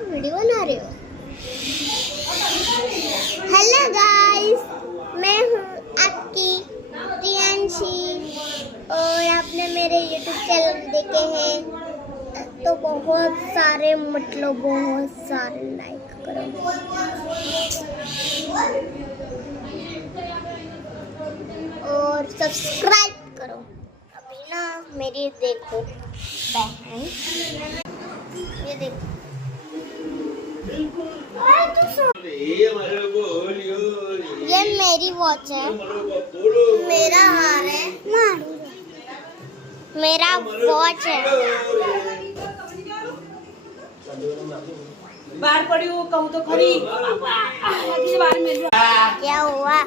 आप वीडियो बना रहे हो? हेलो गाइस, मैं हूँ आपकी प्रियांशी और आपने मेरे यूट्यूब चैनल देखे हैं तो बहुत सारे लाइक करो और सब्सक्राइब करो। अभी ना मेरी देखो बहन, ये देखो ये मेरी वॉच है, मेरा हार है, मेरा वॉच है। बाहर पड़ियो कहूँ तो खरी बाहर मिल क्या हुआ?